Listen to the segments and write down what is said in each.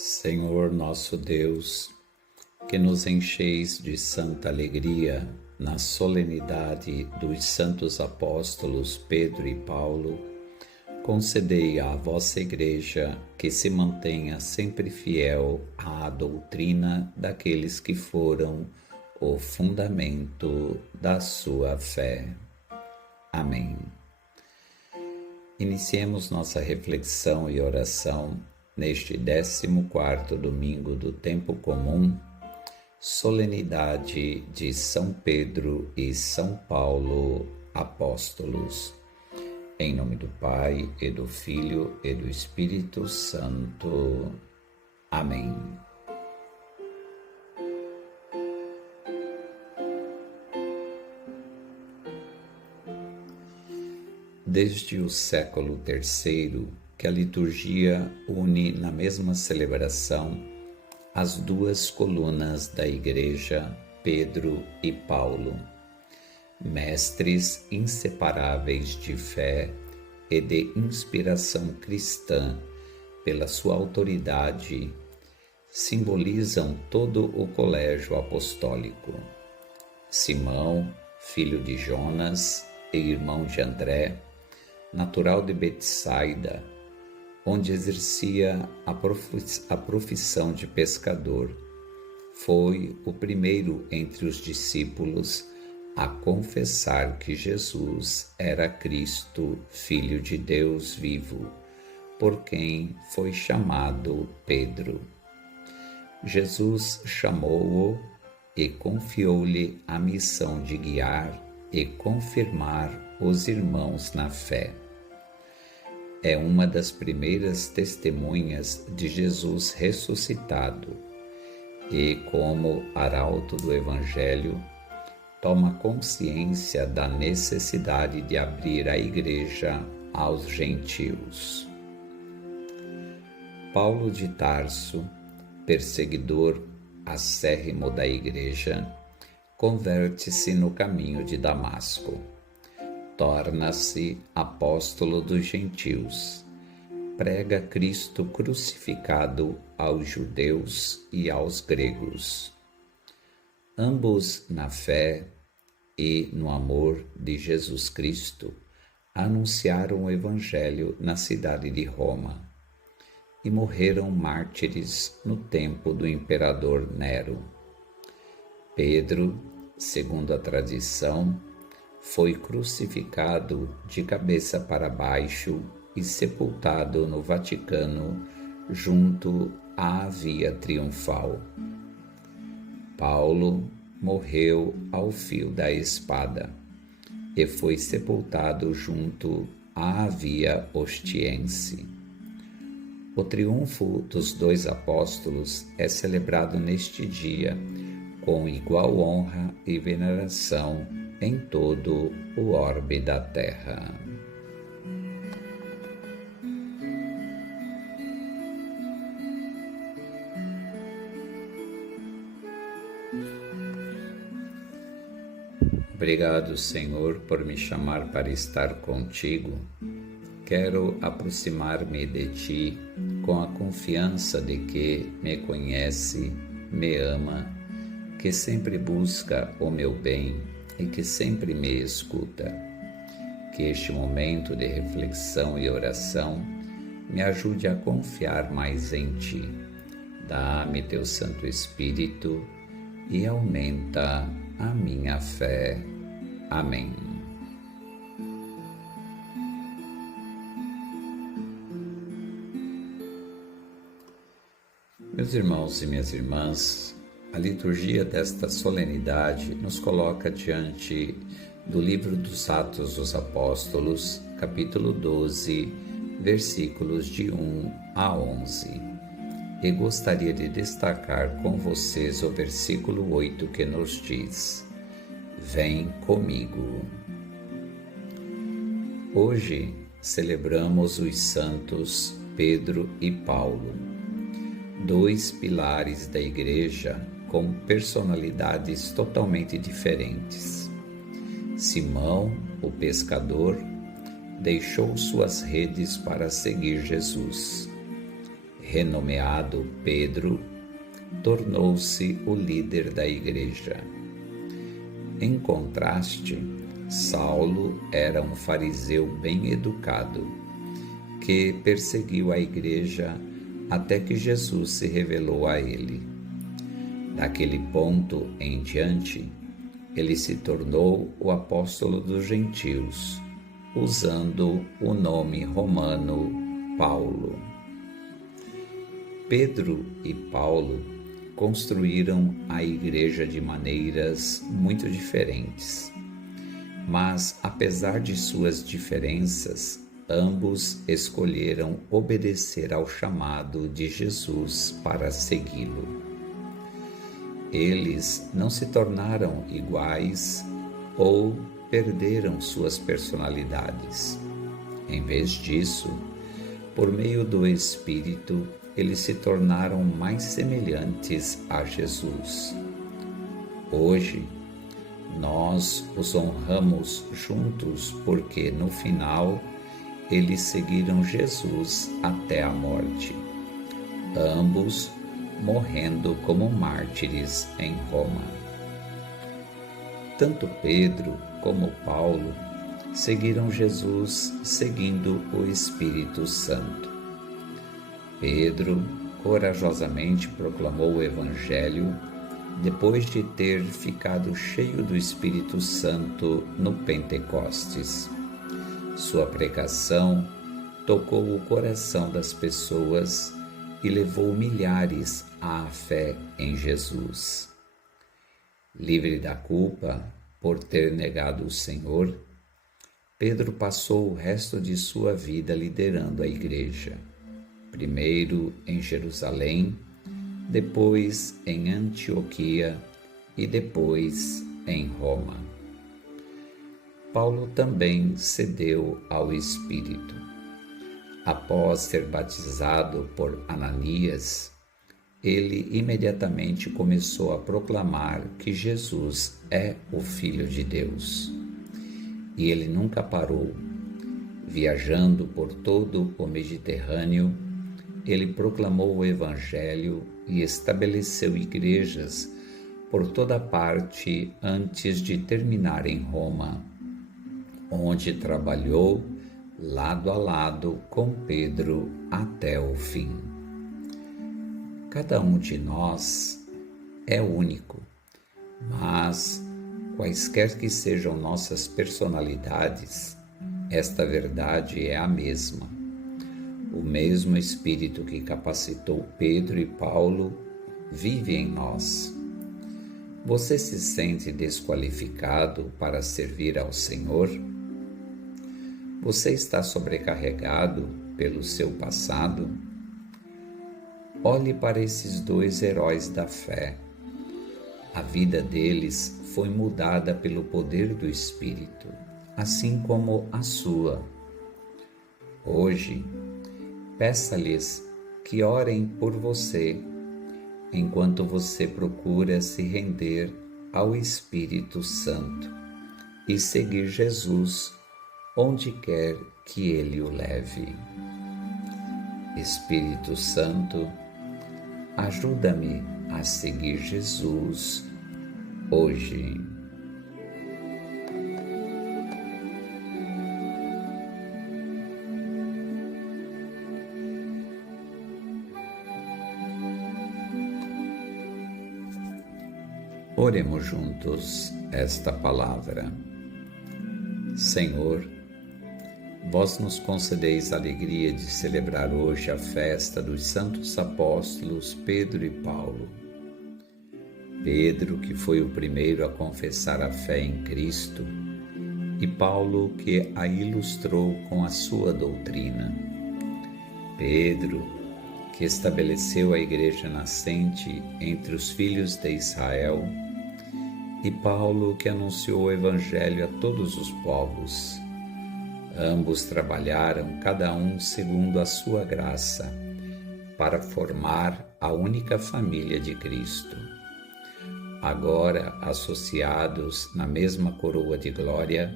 Senhor nosso Deus, que nos encheis de santa alegria na solenidade dos santos apóstolos Pedro e Paulo, concedei à vossa Igreja que se mantenha sempre fiel à doutrina daqueles que foram o fundamento da sua fé. Amém. Iniciemos nossa reflexão e oração neste 14º domingo do tempo comum, solenidade de São Pedro e São Paulo, apóstolos. Em nome do Pai, e do Filho, e do Espírito Santo. Amém. Desde o século III, que a liturgia une na mesma celebração as duas colunas da Igreja, Pedro e Paulo, mestres inseparáveis de fé e de inspiração cristã pela sua autoridade, simbolizam todo o colégio apostólico. Simão, filho de Jonas e irmão de André, natural de Betsaida, onde exercia a profissão de pescador, foi o primeiro entre os discípulos a confessar que Jesus era Cristo, Filho de Deus vivo, por quem foi chamado Pedro. Jesus chamou-o e confiou-lhe a missão de guiar e confirmar os irmãos na fé. É uma das primeiras testemunhas de Jesus ressuscitado e, como arauto do Evangelho, toma consciência da necessidade de abrir a Igreja aos gentios. Paulo de Tarso, perseguidor acérrimo da Igreja, converte-se no caminho de Damasco. Torna-se apóstolo dos gentios. Prega Cristo crucificado aos judeus e aos gregos. Ambos na fé e no amor de Jesus Cristo anunciaram o Evangelho na cidade de Roma e morreram mártires no tempo do imperador Nero. Pedro, segundo a tradição, foi crucificado de cabeça para baixo e sepultado no Vaticano junto à Via Triunfal. Paulo morreu ao fio da espada e foi sepultado junto à Via Ostiense. O triunfo dos dois apóstolos é celebrado neste dia com igual honra e veneração em todo o orbe da terra. Obrigado, Senhor, por me chamar para estar contigo. Quero aproximar-me de ti com a confiança de que me conhece, me ama, que sempre busca o meu bem e que sempre me escuta. Que este momento de reflexão e oração me ajude a confiar mais em ti. Dá-me teu Santo Espírito e aumenta a minha fé. Amém. Meus irmãos e minhas irmãs, a liturgia desta solenidade nos coloca diante do livro dos Atos dos Apóstolos, capítulo 12, versículos de 1 a 11. E gostaria de destacar com vocês o versículo 8 que nos diz: Vem comigo. Hoje celebramos os santos Pedro e Paulo, dois pilares da Igreja com personalidades totalmente diferentes. Simão, o pescador, deixou suas redes para seguir Jesus. renomeado Pedro, tornou-se o líder da igreja. Em contraste, Saulo era um fariseu bem educado, que perseguiu a igreja até que Jesus se revelou a ele. Daquele ponto em diante, ele se tornou o apóstolo dos gentios, usando o nome romano Paulo. Pedro e Paulo construíram a igreja de maneiras muito diferentes, mas apesar de suas diferenças, ambos escolheram obedecer ao chamado de Jesus para segui-lo. Eles não se tornaram iguais ou perderam suas personalidades. Em vez disso, por meio do Espírito, eles se tornaram mais semelhantes a Jesus. Hoje, nós os honramos juntos porque, no final, eles seguiram Jesus até a morte, ambos morrendo como mártires em Roma. Tanto Pedro como Paulo seguiram Jesus seguindo o Espírito Santo. Pedro corajosamente proclamou o Evangelho depois de ter ficado cheio do Espírito Santo no Pentecostes. Sua pregação tocou o coração das pessoas e levou milhares à fé em Jesus. Livre da culpa por ter negado o Senhor, Pedro passou o resto de sua vida liderando a igreja, primeiro em Jerusalém, depois em Antioquia e depois em Roma. Paulo também cedeu ao Espírito. Após ser batizado por Ananias, ele imediatamente começou a proclamar que Jesus é o Filho de Deus. E ele nunca parou. Viajando por todo o Mediterrâneo, ele proclamou o Evangelho e estabeleceu igrejas por toda parte antes de terminar em Roma, onde trabalhou lado a lado com Pedro até o fim. Cada um de nós é único, mas quaisquer que sejam nossas personalidades, esta verdade é a mesma. O mesmo Espírito que capacitou Pedro e Paulo vive em nós. Você se sente desqualificado para servir ao Senhor? Você está sobrecarregado pelo seu passado? Olhe para esses dois heróis da fé. A vida deles foi mudada pelo poder do Espírito, assim como a sua. Hoje, peça-lhes que orem por você, enquanto você procura se render ao Espírito Santo e seguir Jesus onde quer que Ele o leve. Espírito Santo, ajuda-me a seguir Jesus hoje. Oremos juntos esta palavra. Senhor, vós nos concedeis a alegria de celebrar hoje a festa dos santos apóstolos Pedro e Paulo. Pedro, que foi o primeiro a confessar a fé em Cristo, e Paulo, que a ilustrou com a sua doutrina. Pedro, que estabeleceu a igreja nascente entre os filhos de Israel, e Paulo, que anunciou o Evangelho a todos os povos. Ambos trabalharam, cada um segundo a sua graça, para formar a única família de Cristo. Agora, associados na mesma coroa de glória,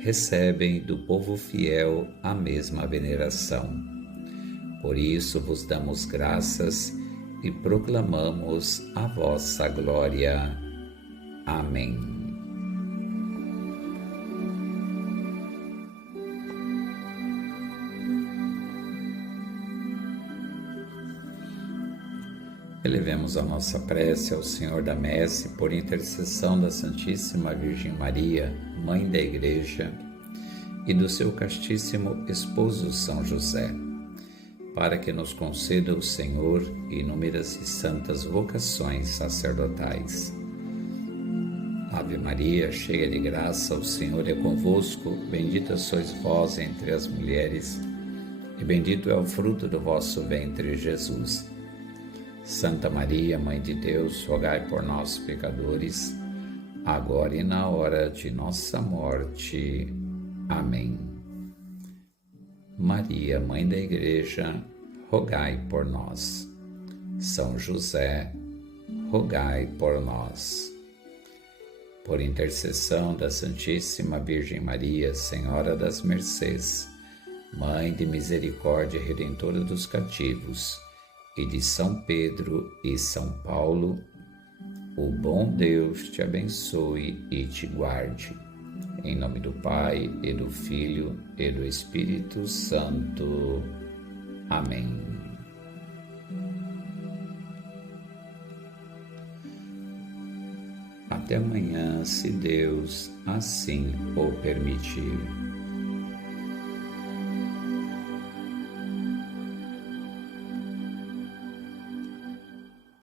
recebem do povo fiel a mesma veneração, Por isso vos damos graças e proclamamos a vossa glória. Amém. Elevemos a nossa prece ao Senhor da Messe por intercessão da Santíssima Virgem Maria, Mãe da Igreja, e do seu castíssimo esposo São José, para que nos conceda o Senhor inúmeras e santas vocações sacerdotais. Ave Maria, cheia de graça, o Senhor é convosco, bendita sois vós entre as mulheres, e bendito é o fruto do vosso ventre, Jesus. Santa Maria, Mãe de Deus, rogai por nós, pecadores, agora e na hora de nossa morte. Amém. Maria, Mãe da Igreja, rogai por nós. São José, rogai por nós. Por intercessão da Santíssima Virgem Maria, Senhora das Mercês, Mãe de misericórdia e Redentora dos cativos, e de São Pedro e São Paulo, o bom Deus te abençoe e te guarde. Em nome do Pai, e do Filho, e do Espírito Santo. Amém. Até amanhã, se Deus assim o permitir.